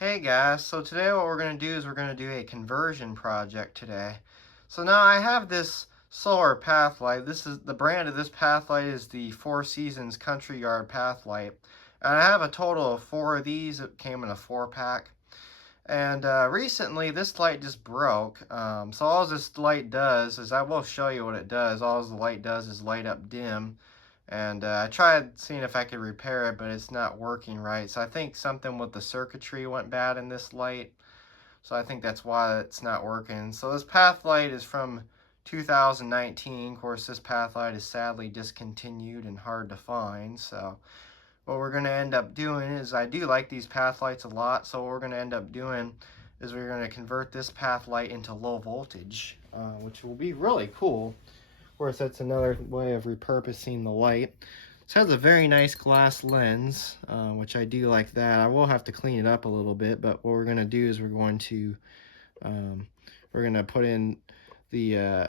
Hey guys, so today what we're going to do is we're going to do a conversion project today. So now I have this solar path light. This is the brand of this path light is the Four Seasons Country Yard path light. And I have a total of 4 of these. It came in a 4-pack. And recently this light just broke. So all this light does is, I will show you what it does. All the light does is light up dim. And I tried seeing if I could repair it, but it's not working right. So I think something with the circuitry went bad in this light. So I think that's why it's not working. So this path light is from 2019. Of course, this path light is sadly discontinued and hard to find. So what we're going to end up doing is, I do like these path lights a lot. So what we're going to end up doing is we're going to convert this path light into low voltage, which will be really cool. Of course, that's another way of repurposing the light. This has a very nice glass lens, which I do like that. I will have to clean it up a little bit, but what we're going to do is we're going to put in a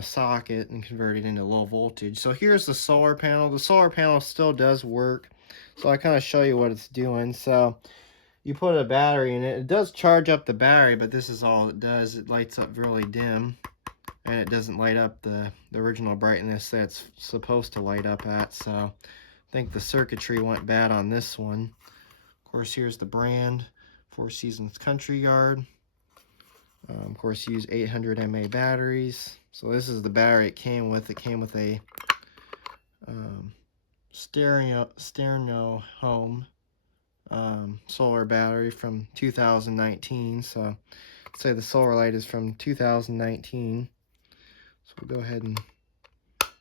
socket and convert it into low voltage. So here's the solar panel. The solar panel still does work, so I kind of show you what it's doing. So you put a battery in it. It does charge up the battery, but this is all it does. It lights up really dim, and it doesn't light up the original brightness that's supposed to light up at. So I think the circuitry went bad on this one. Of course, here's the brand, Four Seasons Country Yard. Of course, use 800 mAh batteries. So this is the battery it came with. It came with a stereo home solar battery from 2019. So let's say the solar light is from 2019. So we'll go ahead and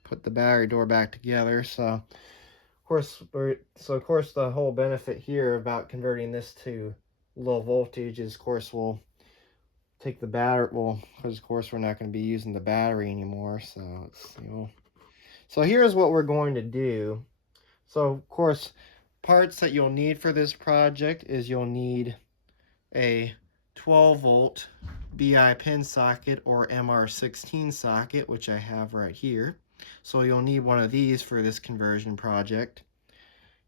put the battery door back together. So of course the whole benefit here about converting this to low voltage is, of course, we'll take the battery, because of course we're not going to be using the battery anymore. So let's see. So here's what we're going to do. So of course, parts that you'll need for this project is you'll need a 12 volt BI pin socket or MR16 socket, which I have right here. So you'll need one of these for this conversion project.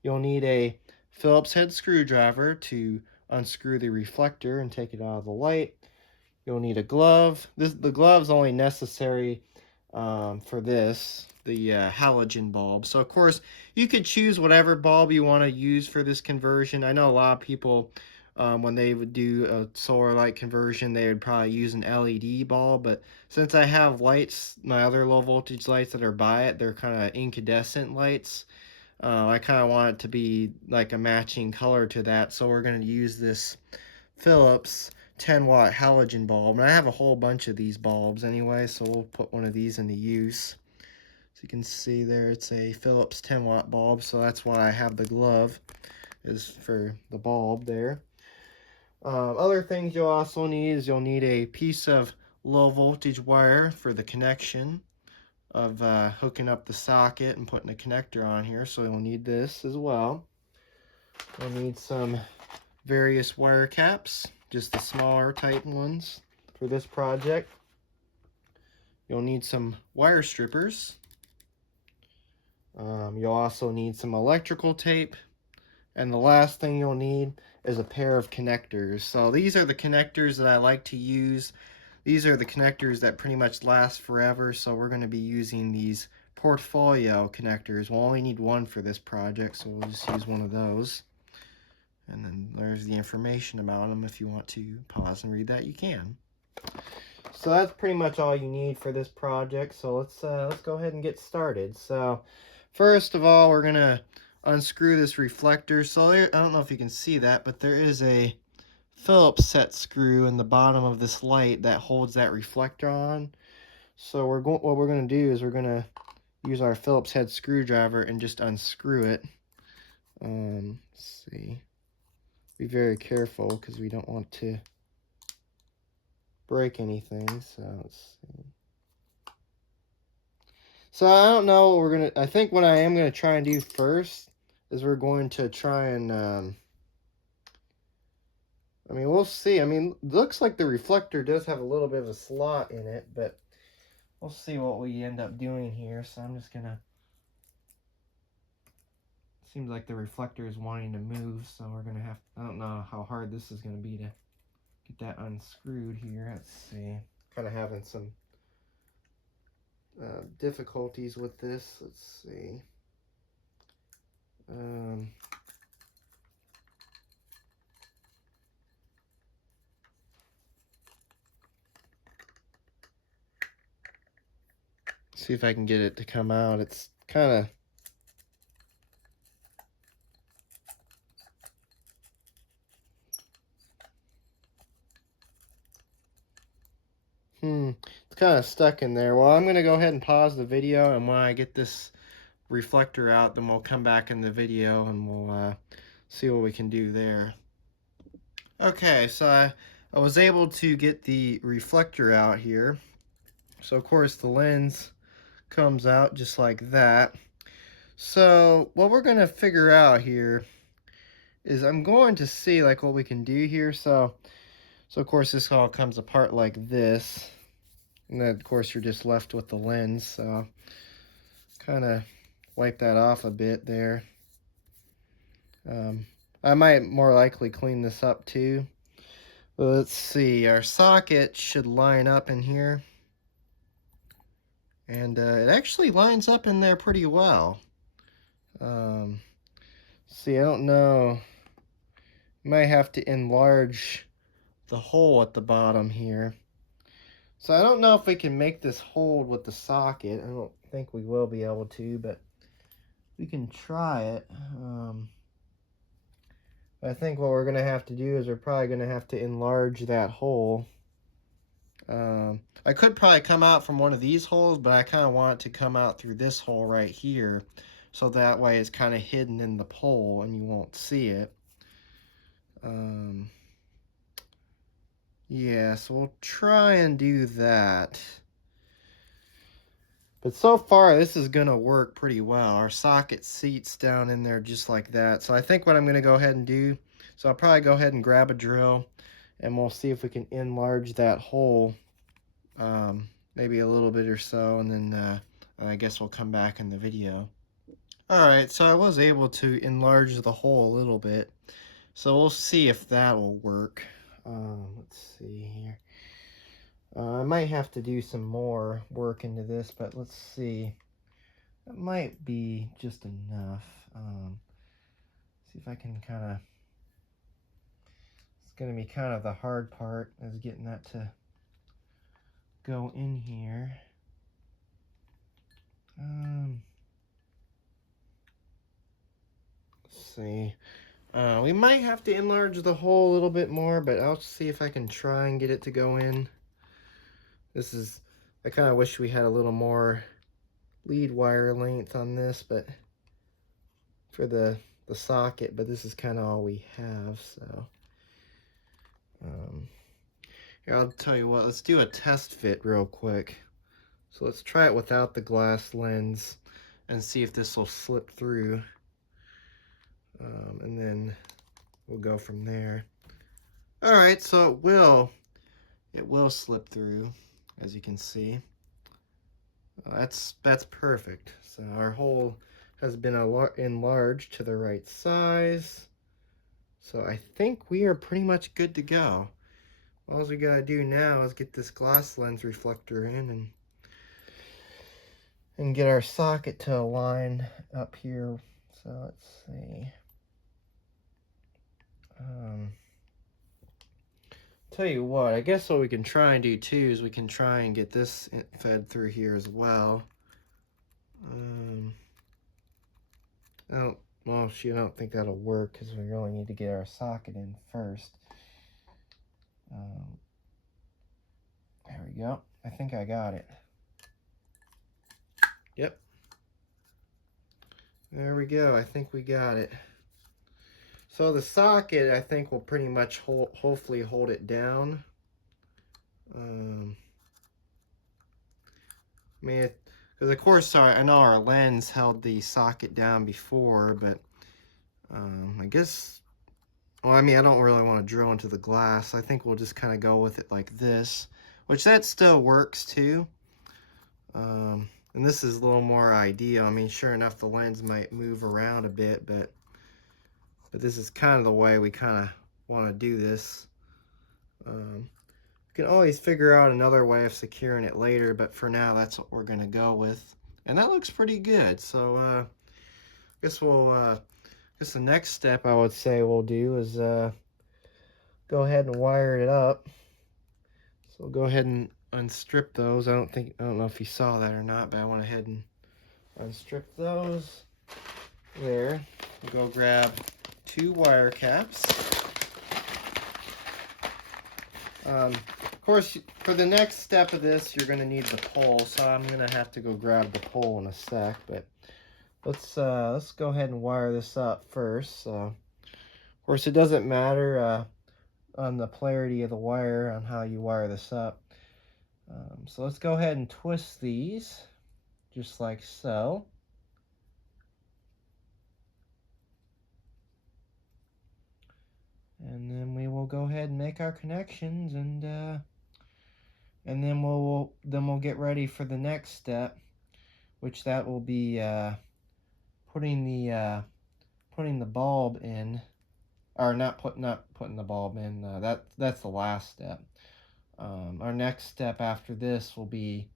You'll need a Phillips head screwdriver to unscrew the reflector and take it out of the light. You'll need a glove. The glove's only necessary for this, the halogen bulb. So of course you could choose whatever bulb you want to use for this conversion. I know a lot of people, when they would do a solar light conversion, they would probably use an LED bulb, but since I have lights, my other low voltage lights that are by it, they're kind of incandescent lights. I kind of want it to be like a matching color to that, so we're going to use this Philips 10-watt halogen bulb. And I have a whole bunch of these bulbs anyway, so we'll put one of these into use. So you can see there, it's a Philips 10-watt bulb, so that's why I have the glove, is for the bulb there. Other things you'll also need is you'll need a piece of low voltage wire for the connection of hooking up the socket and putting a connector on here, so you'll need this as well. You'll need some various wire caps, just the smaller type ones for this project. You'll need some wire strippers. You'll also need some electrical tape. And the last thing you'll need is a pair of connectors. So these are the connectors that I like to use. These are the connectors that pretty much last forever. So we're going to be using these portfolio connectors. We'll only need one for this project, so we'll just use one of those. And then there's the information about them. If you want to pause and read that, you can. So that's pretty much all you need for this project. So let's go ahead and get started. So first of all, we're gonna unscrew this reflector. So there, I don't know if you can see that, but there is a Phillips set screw in the bottom of this light that holds that reflector on. So what we're gonna do is we're gonna use our Phillips head screwdriver and just unscrew it. Let's see. Be very careful because we don't want to break anything. So let's see. So I don't know what I think what I am gonna try and do first is we're going to try and I mean, we'll see. I mean, looks like the reflector does have a little bit of a slot in it, but we'll see what we end up doing here. So I'm just gonna Seems like the reflector is wanting to move, so we're gonna have, I don't know how hard this is gonna be to get that unscrewed here. Let's see. Kind of having some difficulties with this. Let's see. See if I can get it to come out. It's kind of it's kind of stuck in there. Well, I'm going to go ahead and pause the video, and when I get this reflector out, then we'll come back in the video and we'll see what we can do there. Okay, so I was able to get the reflector out here. So of course the lens comes out just like that. So what we're going to figure out here is I'm going to see like what we can do here. So of course this all comes apart like this. And then of course you're just left with the lens. So kind of wipe that off a bit there. I might more likely clean this up too. But let's see, our socket should line up in here. And it actually lines up in there pretty well. See, I don't know. Might have to enlarge the hole at the bottom here. So I don't know if we can make this hold with the socket. I don't think we will be able to, but we can try it. I think what we're going to have to do is we're probably going to have to enlarge that hole. I could probably come out from one of these holes, but I kind of want it to come out through this hole right here. So that way it's kind of hidden in the pole and you won't see it. Yeah, so we'll try and do that. But so far, this is going to work pretty well. Our socket seats down in there just like that. So I think what I'm going to go ahead and do, so I'll probably go ahead and grab a drill, and we'll see if we can enlarge that hole, maybe a little bit or so, and then I guess we'll come back in the video. Alright, so I was able to enlarge the hole a little bit. So we'll see if that will work. Let's see here. I might have to do some more work into this, but let's see. That might be just enough. See if I can kind of... It's going to be kind of the hard part, is getting that to go in here. Let's see. We might have to enlarge the hole a little bit more, but I'll see if I can try and get it to go in. This is, I kind of wish we had a little more lead wire length on this, but for the socket, but this is kind of all we have, so. Here, I'll tell you what, let's do a test fit real quick. So let's try it without the glass lens and see if this will slip through. And then we'll go from there. All right, so it will slip through, as you can see. That's perfect. So our hole has been enlarged to the right size. So I think we are pretty much good to go. All we gotta do now is get this glass lens reflector in and get our socket to align up here. So let's see. Tell you what, I guess what we can try and do too is we can try and get this fed through here as well. Well, shoot, I don't think that'll work because we really need to get our socket in first. There we go. I think I got it. Yep. There we go. I think we got it. So the socket, I think, will pretty much hopefully hold it down. I mean, because of course I know our lens held the socket down before, but I guess, well, I mean, I don't really want to drill into the glass. I think we'll just kind of go with it like this, which that still works too. And this is a little more ideal. I mean, sure enough, the lens might move around a bit, but this is kind of the way we kind of want to do this. You can always figure out another way of securing it later, but for now, that's what we're going to go with. And that looks pretty good. So I guess guess the next step I would say we'll do is go ahead and wire it up. So we'll go ahead and unstrip those. I don't know if you saw that or not, but I went ahead and unstrip those. There. We'll go grab 2 wire caps. Of course, for the next step of this, you're going to need the pole, so I'm going to have to go grab the pole in a sec, but let's go ahead and wire this up first. So, of course, it doesn't matter on the polarity of the wire on how you wire this up. So let's go ahead and twist these, just like so. And then we will go ahead and make our connections, and then we'll get ready for the next step, which that will be putting the bulb in, or not putting the bulb in. That's the last step. Our next step after this will be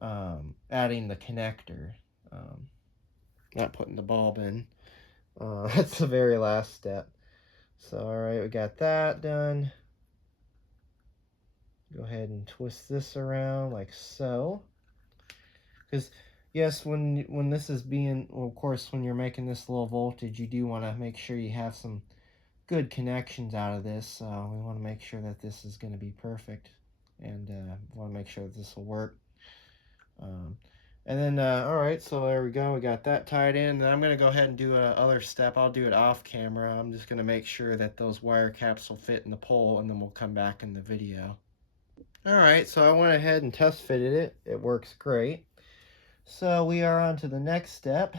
adding the connector. Not putting the bulb in. That's the very last step. So, all right, we got that done. Go ahead and twist this around like so. Because, yes, when this is being, well, of course, when you're making this low voltage, you do want to make sure you have some good connections out of this. So we want to make sure that this is going to be perfect. And want to make sure that this will work. And then, all right, so there we go. We got that tied in. Then I'm going to go ahead and do another step. I'll do it off camera. I'm just going to make sure that those wire caps will fit in the pole, and then we'll come back in the video. All right, so I went ahead and test fitted it. It works great. So we are on to the next step,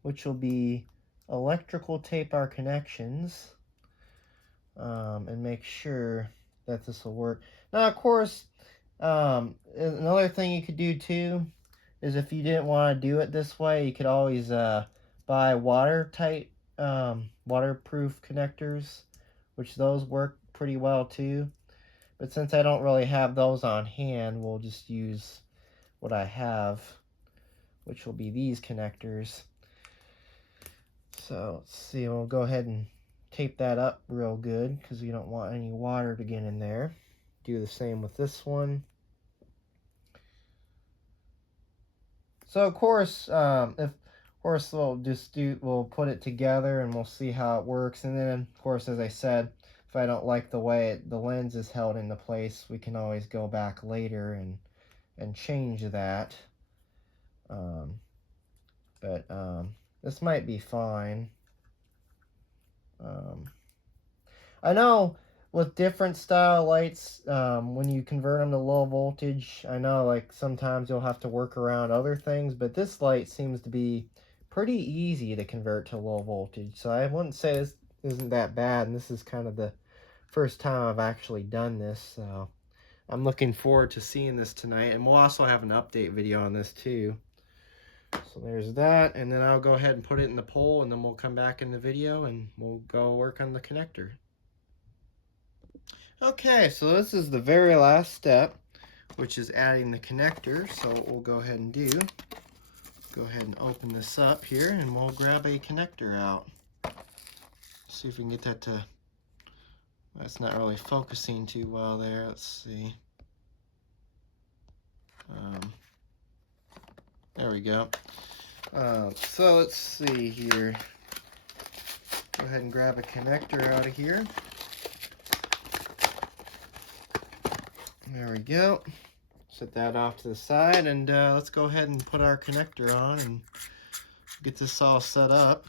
which will be electrical tape our connections and make sure that this will work. Now, of course, another thing you could do too is if you didn't want to do it this way, you could always buy watertight, waterproof connectors, which those work pretty well too. But since I don't really have those on hand, we'll just use what I have, which will be these connectors. So let's see, we'll go ahead and tape that up real good because we don't want any water to get in there. Do the same with this one. So of course, we'll put it together and we'll see how it works. And then of course, as I said, if I don't like the way the lens is held into place, we can always go back later and change that. But this might be fine. I know with different style lights, when you convert them to low voltage, I know like sometimes you'll have to work around other things, but this light seems to be pretty easy to convert to low voltage. So I wouldn't say this isn't that bad, and this is kind of the first time I've actually done this, so I'm looking forward to seeing this tonight. And we'll also have an update video on this too. So there's that, and then I'll go ahead and put it in the pole, and then we'll come back in the video and we'll go work on the connector. Okay, so this is the very last step, which is adding the connector. So what we'll go ahead and do, go ahead and open this up here, and we'll grab a connector out. See if we can get that to, that's not really focusing too well there. Let's see. There we go. So let's see here. Go ahead and grab a connector out of here. There we go. Set that off to the side, and let's go ahead and put our connector on and get this all set up.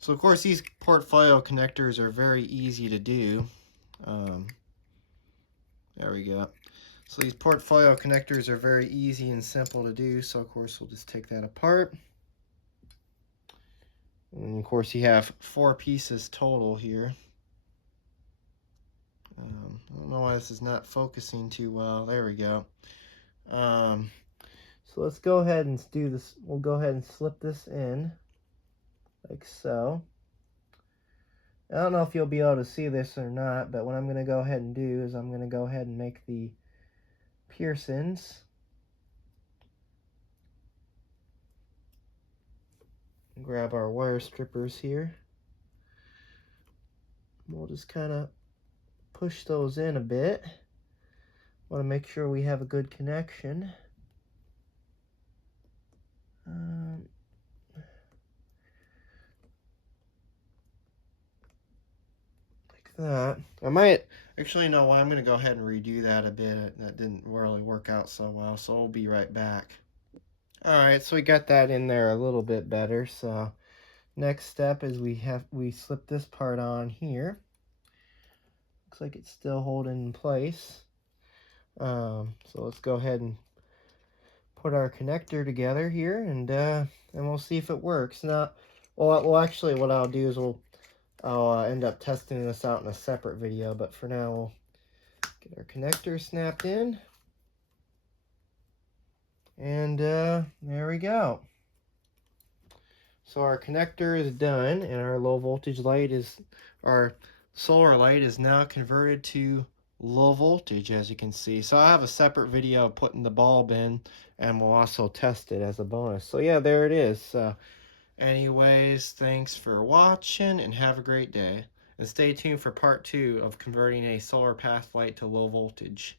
So of course these portfolio connectors are very easy to do. There we go. So these portfolio connectors are very easy and simple to do. So of course we'll just take that apart. And of course you have 4 pieces total here. I don't know why this is not focusing too well. There we go. So let's go ahead and do this. We'll go ahead and slip this in like so. I don't know if you'll be able to see this or not, but what I'm going to go ahead and do is I'm going to go ahead and make the piercings. Grab our wire strippers here. We'll just kind of push those in a bit. Want to make sure we have a good connection. Like that. I might actually know why. I'm going to go ahead and redo that a bit. That didn't really work out so well, so we'll be right back. Alright, so we got that in there a little bit better. So next step is we slip this part on here. Looks like it's still holding in place. So let's go ahead and put our connector together here, and we'll see if it works. Now, well, actually, what I'll do is I'll end up testing this out in a separate video. But for now, we'll get our connector snapped in, and there we go. So our connector is done, and our low voltage light our solar light is now converted to low voltage, as you can see. So I have a separate video of putting the bulb in, and we'll also test it as a bonus. So yeah, there it is. Anyways, thanks for watching, and have a great day. And stay tuned for part 2 of converting a solar path light to low voltage.